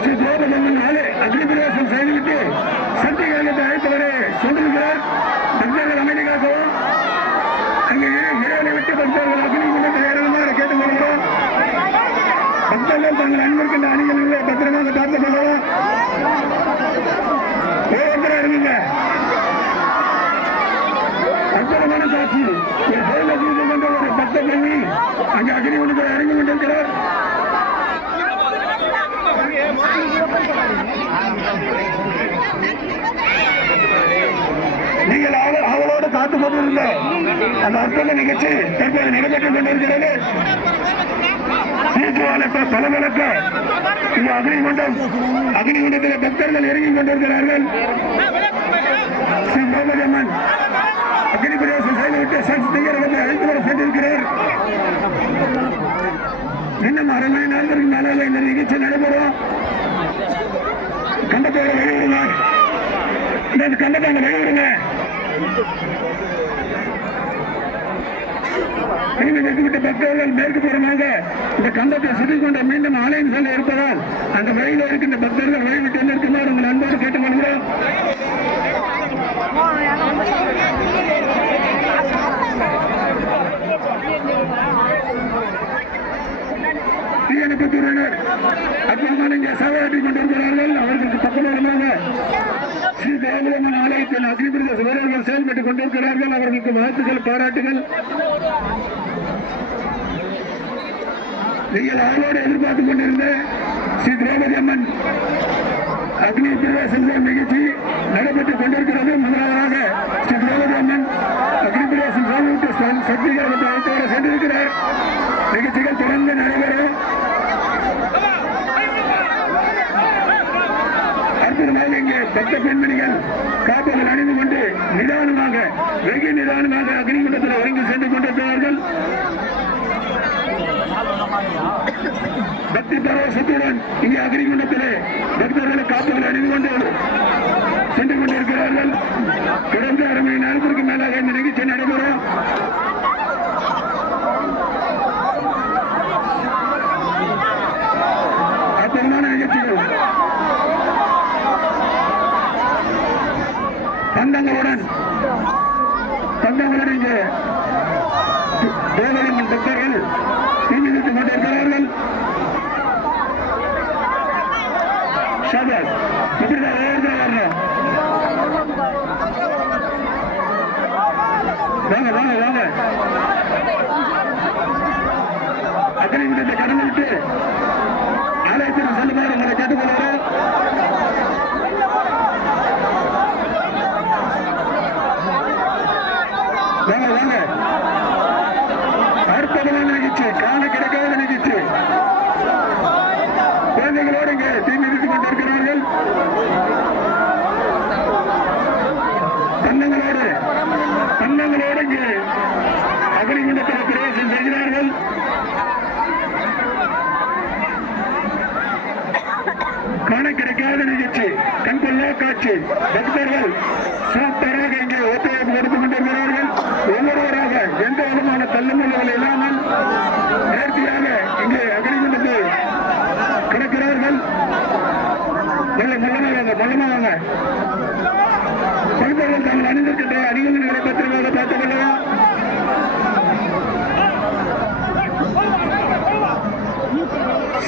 ஸ்ரீ தேவதம்மன் அக்னிபிரவேசம் செய்துவிட்டு சக்தி கழகத்தை அழைத்தவரை சொல்லிருக்கிறார். பக்தர்கள் அமைதிக்காகவும் அங்கே இறைவனை விட்டு பக்தர்கள் அக்னி குண்டத்தில் இறங்குமாறு கேட்டுக்கொள்கிறோம். பக்தர்கள் தங்கள் அன்பிற்கின்ற அணிகளிலே பத்திரமாக பார்த்துக் கொள்ளலாம். ஒவ்வொருத்தரும் இருங்க. அற்புதமான காட்சி. ஒரு பக்த பெண்ணி அங்கே அக்னி குண்டத்தில் இறங்கி கொண்டிருக்கிறார். நீங்கள் அவளோடு காத்துக் கொண்டிருந்த அந்த அற்புத நிகழ்ச்சி தற்போது நடைபெற்றுக் கொண்டிருக்கிறது. பலவழக்க அக்னிகுண்டத்தில் பக்தர்கள் இறங்கிக் கொண்டிருக்கிறார்கள். ஸ்ரீ தேவதம்மன் அக்னி பிரவேசம் செய்துவிட்டு சக்தி கழகத்தை அழைத்து வர சென்றிருக்கிறார். இன்னும் அரை மணி நேரத்திற்கு மேலாக இந்த நிகழ்ச்சி நடைபெறும். கண்டத்தோட வெளியிடுங்க. இந்த கண்டத்தாங்க வெளியிடுங்க. வைத்துவிட்ட பக்தர்கள் மேற்கு புறமாக இந்த கண்டத்தை சுற்றி கொண்ட மீண்டும் ஆலயம் செல்ல இருப்பதால் அந்த வழியில் இருக்கின்ற பக்தர்கள் வழிவிட்டு இருக்குமாறு உங்கள் அன்போடு கேட்டுக் கொள்கிறோம். தீயணைப்பு துறையினர் அற்புதமான இங்கே சேவையாற்றிக் கொண்டிருக்கிறார்கள். அவர்களுக்கு பக்கமாக ஸ்ரீ தேவதம்மன் ஆலயத்தில் அக்னிபிரவேச வீரர்கள் செயல்பட்டுக் கொண்டிருக்கிறார்கள். அவர்களுக்கு வாழ்த்துக்கள், பாராட்டுகள். நீங்கள் அவளோடு எதிர்பார்த்துக் கொண்டிருந்த ஸ்ரீ தேவதம்மன் அக்னி பிரவேசம் நிகழ்ச்சி நடைபெற்றுக் கொண்டிருக்கிறது. முதலாவதாக ஸ்ரீ தேவதம்மன் அக்னி பிரவேசம் செய்துவிட்டு சக்தி கழகத்தை அழைத்தவரை சென்றிருக்கிறார். நிகழ்ச்சிகள் தொடர்ந்து நடைபெறும். அற்புதமாக இங்கே பக்த பெண்மணிகள் காப்புகள் அணிந்து கொண்டு நிதானமாக வெகு நிதானமாக அக்னிகுண்டத்தில் இறங்கி சென்று கொண்டிருக்கிறார்கள். பக்தி பரவசத்துடன் இங்கே அக்னிகுண்டத்திலே பக்தர்களை காப்புகள் அணிந்து கொண்டு சென்று கொண்டிருக்கிறார்கள். தொடர்ந்து அரை மணி நேரத்திற்கு மேலாக இந்த நிகழ்ச்சி நடைபெறும். அற்புதமான நிகழ்ச்சிகள் தந்தங்களுடன் இங்கே தேவதம்மன் பக்தர்கள் தீமிதித்துக் கொண்டிருக்கிறார்கள். இப்படிதான் வாங்க வாங்க வாங்க. அக்னிகுண்டத்தை கடந்து விட்டு ஆலயத்தில் செல்லுமாறு உங்களை கேட்டுக்கொள்கிறோம். வாங்க வாங்க. அற்புதமான நிகழ்ச்சி, காண கிடைக்காத நிகழ்ச்சி. குழந்தைகளோடு இங்கே தீமிதித்துக் கொண்டிருக்கிறார்கள். தன்னங்களோடு இங்கே அக்னிகுண்டத்தில் பிரவேசம் செய்கிறார்கள். காண கிடைக்காத நிகழ்ச்சி, கண்கொள்ளா காட்சி. பக்தர்கள் சூப்பராக இங்கே ஒத்துழைப்பு கொடுத்துக் கொண்டிருக்கிறார்கள். ஒவ்வொருவராக எந்த விதமான தள்ளுமுள்ளுகள் இல்லாமல் நேர்த்தியாக இங்கே அக்னிகுண்டத்தை கிடக்கிறார்கள். மல்லமாக பக்தர்கள் தாங்கள் அணிந்திருக்கின்ற அணிகளை பத்திரமாக பார்த்துக் கொள்ளலாம்.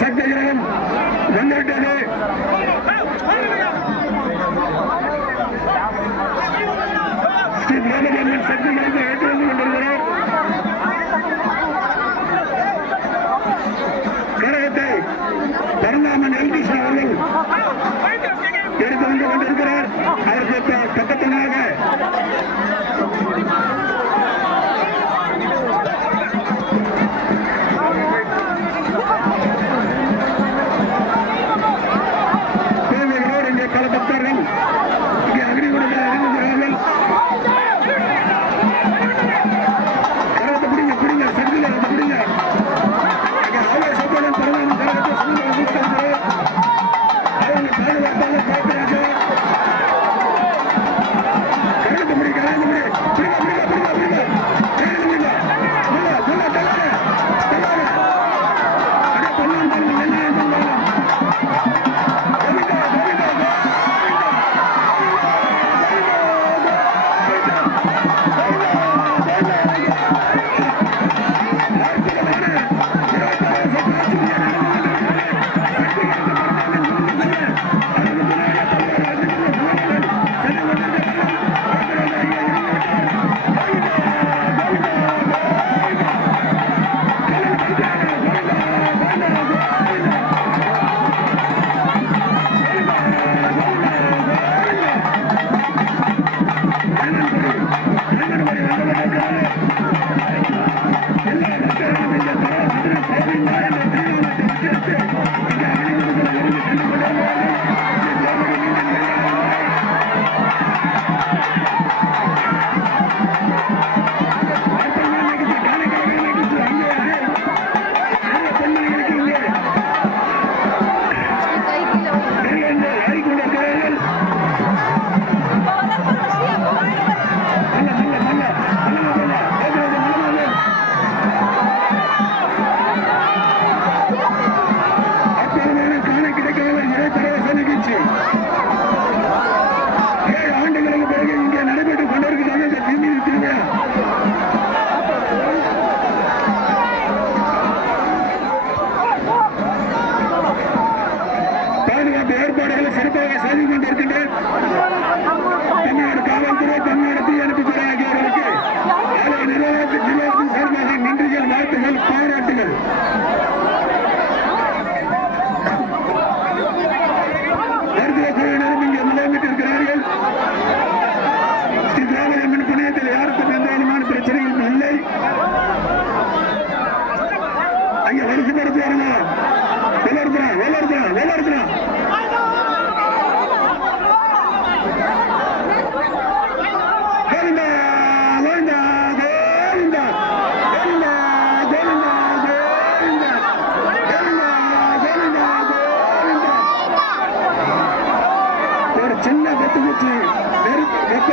சக்தி கிரகம் வந்துவிட்டது. ஸ்ரீ தேவதம்மன் சக்தி கிரகத்தை ஏற்று வந்து கொண்டிருக்கிறோம்.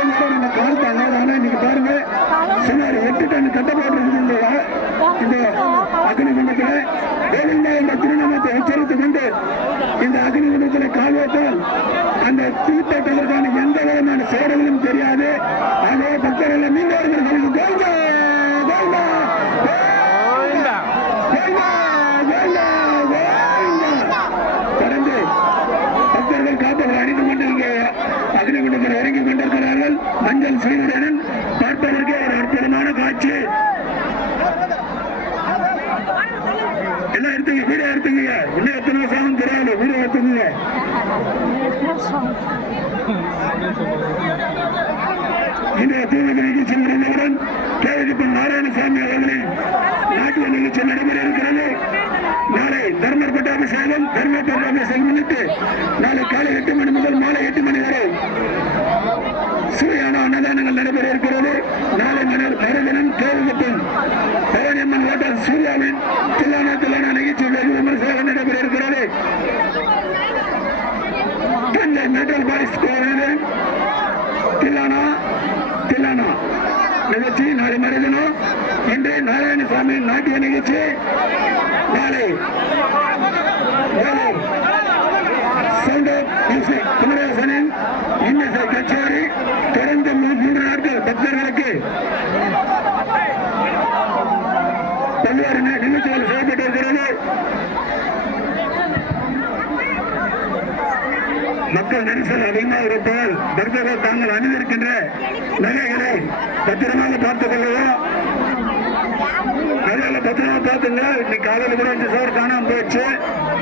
எப்ப இந்த காலத்தாங்க ஆனா இன்னைக்கு பாருங்க சுமார் 8 டன் கட்ட போட்டிருக்குது இந்த அக்னி குண்டத்தில் கோவிந்தா என்ற திருநாமத்தை உச்சரித்துக் கொண்டு இந்த அக்னி குண்டத்தில் கால்வாத்தால் அந்த தீர்த்தத்திற்கான எந்த விதமான சேவைகளும் தெரியாது. அதே பக்தர்கள் மீனவர்களுக்கு கோவிந்தா கோவிந்தா கோவிந்தா கோவிந்தா கோவிந்தா தொடர்ந்து பக்தர்கள் காப்பவர்கள் அணிந்து கொண்டு இங்கே அக்னி குண்டத்தில் இறங்கிக் கொண்டிருக்கிறார்கள். மஞ்சள் சீருடன் பார்ப்பதற்கே ஒரு அற்புதமான காட்சி. எல்லாம் எடுத்துங்க, வீடியோ எடுத்துங்க. இன்னும் எத்தனை வருஷம் தெரியாது, வீடியோ எடுத்துங்க. இன்றைய தூய்மை நிகழ்ச்சி முடிந்தவுடன் கேள்வி நாராயணசாமி அவர்களின் நாட்டிய நிகழ்ச்சி நடைபெற இருக்கிறது. நாளை தர்மர் பட்டாபிஷேகம், தர்ம பட்டாபிஷேகம் முன்னிட்டு நாளை காலை 8 மணி முதல் மாலை 8 மணி வரை சுவையான அன்னதானங்கள் நடைபெற இருக்கிறது. நாளை மறுதினம் கேள்விப்பன் பழனியம்மன் ஓட்டல் சூர்யாவின் தில்லானா நிகழ்ச்சி வெகு விமர்சையாக நடைபெற இருக்கிறது. தஞ்சை மெட்டல் பாய்ஸ் கோவிலில் தில்லானா நிகழ்ச்சி நாளை மறுதினம். இன்று நாராயணசாமி நாட்டிய நிகழ்ச்சி நாளை சவுண்ட் ஆஃப் மியூசிக் குமரேசனின் இன்னிசை கச்சேரி தொடர்ந்து 3 நாட்கள் பக்தர்களுக்கு பல்வேறு நிகழ்ச்சிகள் செய்யப்பட்டிருக்கிறது. மக்கள் நெரிசல் அதிகமாக இருப்பதால் பக்தர்கள் தாங்கள் அணிந்திருக்கின்ற நகைகளை பத்திரமாக பார்த்துக் கொள்ளவும். நகைகளை பத்திரமா பார்த்துங்க. இன்னைக்கு காலையில் கூட 5 சவர் காணாம போயிடுச்சு.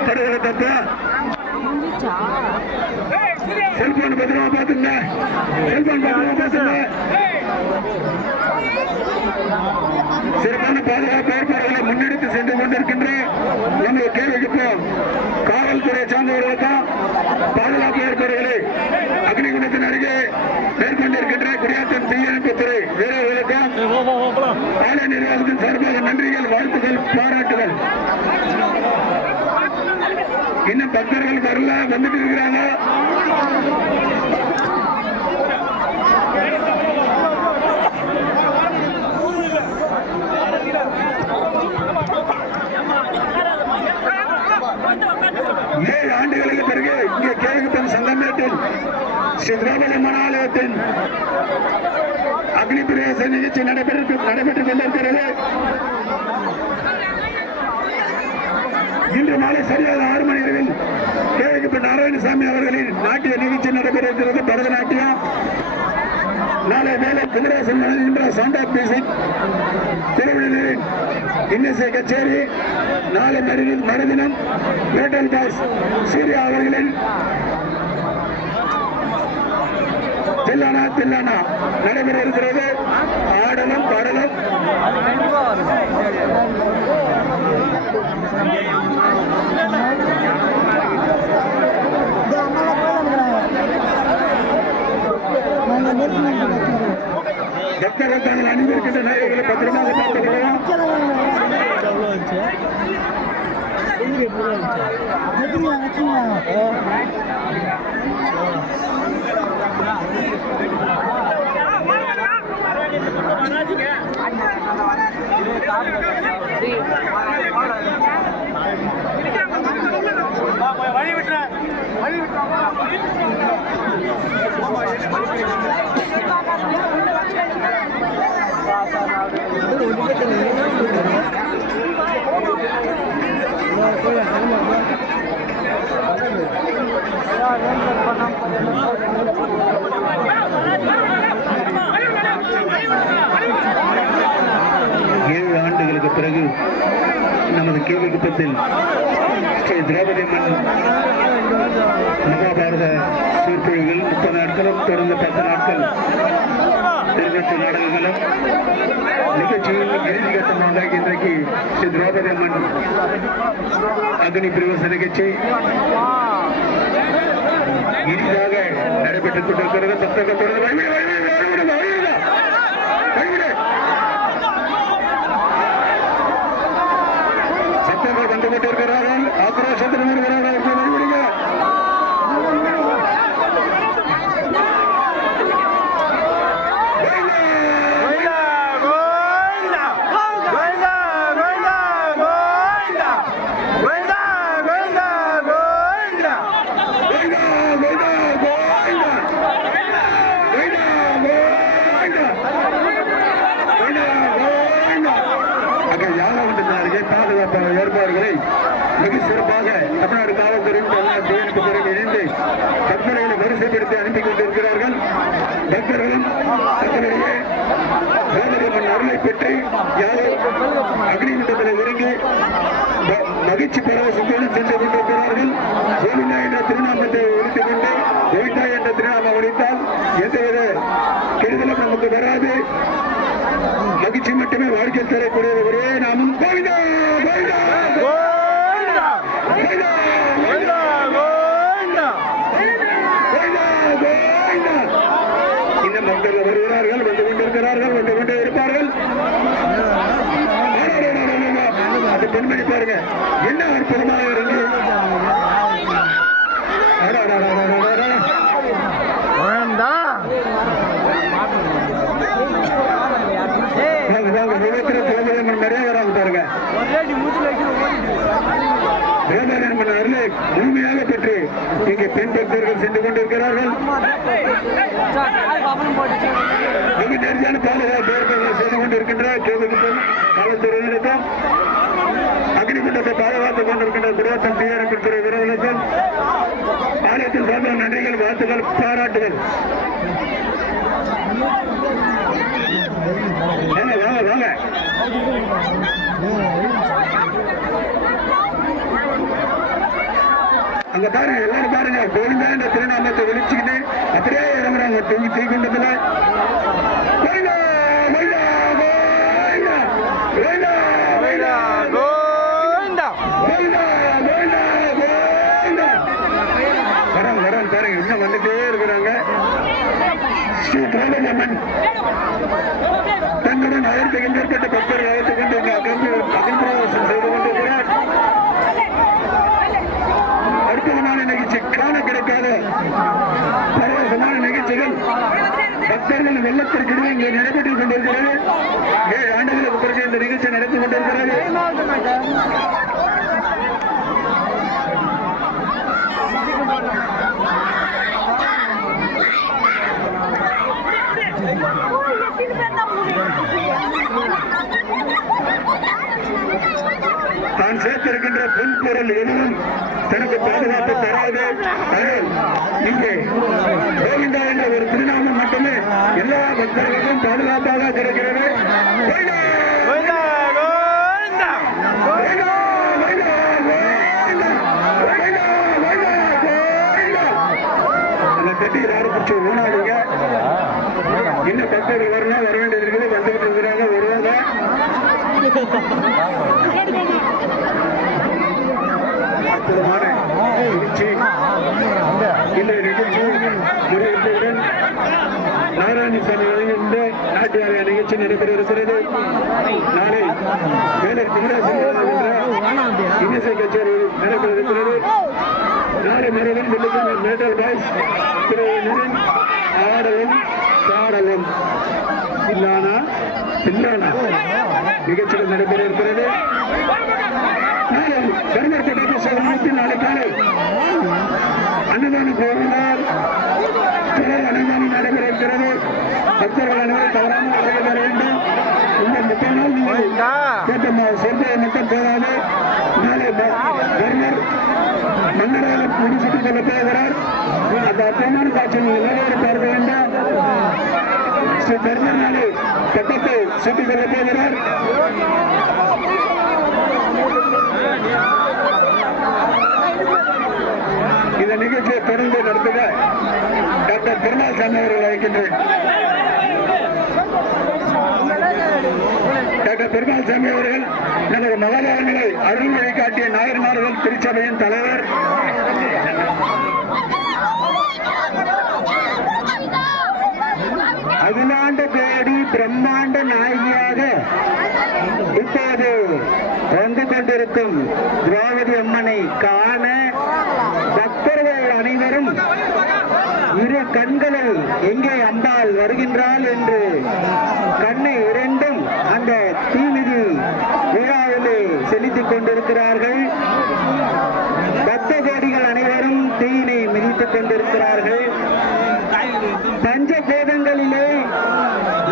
கடைகளை தப்ப செல்போன் பத்திரமா பார்த்துங்க. செல்போன் பத்திரமா பார்த்துங்க. சிறப்பான பாதுகாப்பு ஏற்பாடுகளை முன்னெடுத்து சென்று கொண்டிருக்கின்ற நம்முடைய கேள்விப்போம் காவல்துறை சார்ந்தவர்களுக்கும் பாதுகாப்பு ஏற்பாடுகளை அக்னிகுண்டத்தின் அருகே மேற்கொண்டிருக்கின்ற குடியாத்தம் தீயணைப்புத்துறை வீரர்களுக்கும் ஆலய நிர்வாகத்தின் சார்பாக நன்றிகள், வாழ்த்துக்கள், பாராட்டுகள். இன்னும் பக்தர்கள் வரல, வந்துட்டு இருக்கிறாங்க. ஏழு ஆண்டுகளுக்கு பிறகு இங்கே கேள்விப்பன் சங்கமேட்டில் ஸ்ரீ திரௌபதியம்மன் ஆலயத்தின் அக்னி பிரவேச நிகழ்ச்சி நடைபெற்றுக் கொண்டிருக்கிறது. இன்று மாலை சரியாக 6 மணி அளவில் கேள்விப்பட்ட நாராயணசாமி அவர்களின் நாட்டிய நிகழ்ச்சி நடைபெற இருக்கிறது. பரதநாட்டியம். நாளை வேலை குமரேசன் என்ற சவுண்ட் ஆஃப் மியூசிக் திருவிழலின் இன்னிசை கச்சேரி. நாளை மறுதினம் மெட்டல் பாய்ஸ் சூர்யா அவர்களின் தில்லானா நடைபெற இருக்கிறது. ஆடலும் பாடலும் பக்தர்கள் தாங்கள் அணிந்திருக்கின்ற நகைகளை பத்திரமாக பார்த்துக் கொள்ளலாம். வழி விட்டுற ஏழு ஆண்டுகளுக்கு பிறகு நமது கேள்விக்குப்பத்தில் ஸ்ரீ திரௌபதியம்மன் மகாபாரத சீர்குழுவில் 30 நாட்களும் தொடர்ந்து 10 நாட்கள் திருநெற்று நாடகங்களும் நிகழ்ச்சியில் இறுதி கட்டமாக இன்றைக்கு ஸ்ரீ திரௌபதியம்மன் அக்னி பிரவேச நிகழ்ச்சி இனிதாக நடைபெற்றுக் கொண்டிருக்கிறது. பக்தர்கள் தொடர்ந்து சத்தங்கள் வந்து கொண்டிருக்கிறார்கள். ஆக்ரோஷத்தில் வருகிறார்கள். யாதவ அருகே பாதுகாப்பு ஏற்பாடுகளை மிக சிறப்பாக தமிழ்நாடு காவல்துறையும் தமிழ்நாடு தீயணைப்புத்துறையும் இணைந்து பக்தர்களை வரிசைப்படுத்தி அனுப்பி கொண்டிருக்கிறார்கள். பக்தர்களும் தங்களிடையே வேதவன் அருளை பெற்று யாதவ் அக்னிகுண்டத்தில் இறங்கி மகிழ்ச்சி பரவசத்தோடு சென்று கொண்டிருக்கிறார்கள். கோவிந்தா என்ற திருநாமத்தை ஒழித்துக் கொண்டு கோவிந்தா என்ற திருநாமம் ஒழித்தால் எந்தவித கெடுதலும் நமக்கு வராது. மகிழ்ச்சி மட்டுமே வாழ்க்கை தரக்கூடிய ஒரே நாமும் கோவிந்தா கோவிந்தா கோவிந்தா கோவிந்தா கோவிந்தா கோவிந்தா. இன்னும் மக்கள் வருகிறார்கள், வந்து கொண்டிருக்கிறார்கள், வந்து கொண்டே இருப்பார்கள். அந்த பெண்மணி பாருங்க என்ன அற்புதமாக இருக்கு. நிறைய வராங்க பாருங்க. அருளை முழுமையாக பெற்று இங்கே பெண் பக்தர்கள் சென்று கொண்டிருக்கிறார்கள். மிக நெருங்கியான பாதுகாப்பு ஏற்பாடுகள் செய்து கொண்டிருக்கின்ற காவல்துறையினருக்கும் அக்னிகுண்டத்தை பாதுகாத்துக் கொண்டிருக்கின்ற குடியாத்தம் தீயணைப்புத்துறை வீரர்களுக்கும் ஆலயத்தின் சார்ந்த நன்றிகள், வாழ்த்துக்கள், பாராட்டுகள். வாங்க வாங்க வாங்க. அங்க பாருங்க, எல்லாரும் பாருங்க, கோவிந்தா என்ற திருநாமத்தை வெளிச்சுக்கிட்டு அப்படியே இறங்குறாங்க தீக்குண்டத்துல. கோவிந்தா கோவிந்தா கோவிந்தா கோவிந்தா கோவிந்தா கோவிந்தா கோவிந்தா கோவிந்தா. வராங்க வராங்க பாருங்க, இன்னும் வந்துட்டே இருக்கிறாங்க. ஸ்ரீ கோவிந்தம்மன் தன்னுடன் 1000க்கும் மேற்பட்ட பக்தர்கள் அழைத்துக் கொண்டு இங்கு அகம்பிரவேசம் செய்து கொண்டிருக்கிறார். அற்புதமான நிகழ்ச்சி, காண கிடைக்காத பரவசமான நிகழ்ச்சிகள் பக்தர்கள் வெள்ளத்திற்கு இங்கே நடைபெற்றுக் கொண்டிருக்கிறது. 7 ஆண்டுகளுக்கு பிறகு இந்த நிகழ்ச்சி நடத்தி கொண்டிருக்கிறது. தான் சேர்த்திருக்கின்ற பொன் பொருள் எதுவும் தனக்கு பாதுகாப்பு தராது. இங்கே கோவிந்தா என்ற ஒரு திருநாமம் மட்டுமே எல்லா பக்தர்களுக்கும் பாதுகாப்பாக கிடைக்கிறது. அந்த தட்டி யாரும் பிடிச்சி ஊனாதீங்க. இன்னும் பக்தர்கள் வரலாம், வர வேண்டியது இருக்குது. வந்துகிட்டு இருக்கிறாங்க, வருவாங்க. அற்புதமான நிகழ்ச்சி. இந்த நிகழ்ச்சி முறையுடன் நாராயணசாமி வழங்குகின்ற நாட்டியார நிகழ்ச்சி நடைபெற இருக்கிறது. நாளை வேலூர் திமுக இசை கச்சேரி நடைபெற இருக்கிறது. நாளை மறுபடியும் வெள்ளிக்கிழமை மேட்டல் பாய்ஸ் திரையினரின் ஆடலும் பாடலும் இல்லானா இல்லானா நிகழ்ச்சிகள் நடைபெற இருக்கிறது. நாளை காலை அன்னதானம் போகிறார். அன்னதானம் நடைபெற இருக்கிறது. பக்தர்கள் அனைவரும் தவறாமல் வருகை தர வேண்டும். இந்த 30 நாள் நீங்கள் சொந்த மட்டும் போதாது. நாளை கவர்னர் மன்னராக முடிச்சுட்டுக் கொள்ள போகிறார். அந்த அற்புதமான காட்சியை எல்லாரும் பார்க்க வேண்டும். ஸ்ரீ கவர்னர் நாளை பட்டத்தை சுட்டிக் கொள்ள போகிறார். இந்த நிகழ்ச்சியை தொடர்ந்து நடத்துக டாக்டர் பெருமாள் சாமி அவர்கள் அழைக்கின்றேன். டாக்டர் பெருமாள் சாமி அவர்கள் நமது மகாபாரங்களை அருள் வழி காட்டிய நாயன்மார்கள் திருச்சபையின் தலைவர். அகிலாண்ட தேடி பிரம்மாண்ட நாயகியாக இப்போது வந்து கொண்டிருக்கும் திரௌபதி அம்மனை காண பக்தர்கள் அனைவரும் இரு கண்களை எங்கே அம்பாள் வருகின்றாள் என்று கண்ணை இரண்டும் அந்த தீமிதி விழாவிலே செலுத்திக் கொண்டிருக்கிறார்கள். பக்த கோடிகள் அனைவரும் தீயினை மிதித்துக் கொண்டிருக்கிறார்கள். பஞ்சபூதங்களிலே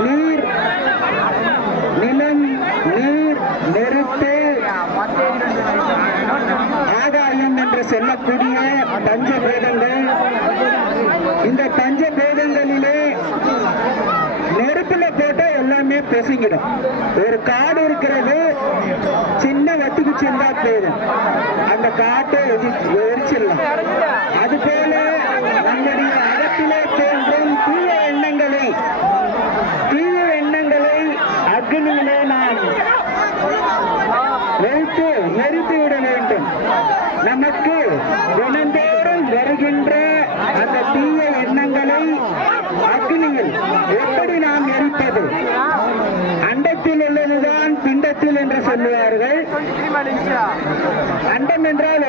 நீர், நிலம், நீர், என்று சொல்லக்கூடிய பஞ்சபூதங்கள். இந்த பஞ்சபூதங்களிலே நெருப்புல போட்டா எல்லாமே பெசுங்கிடும். ஒரு காடு இருக்கிறது, சின்ன வட்டிக்கு சென்றா போதும், அந்த காட்டை எரிச்சிடலாம். அது போல நம்முடைய அகத்திலே தோன்றும் தீய எண்ணங்களை அக்னியிலே நாம் வைத்து எரித்து விட வேண்டும். நமக்கு தினந்தோறும் வருகின்ற அந்த தீய எண்ணங்களை அக்னியில் எப்படி நாம் எரிப்பது? அண்டத்தில் உள்ளதுதான் பிண்டத்தில் என்று சொல்லுவார்கள். அண்டம் என்றால்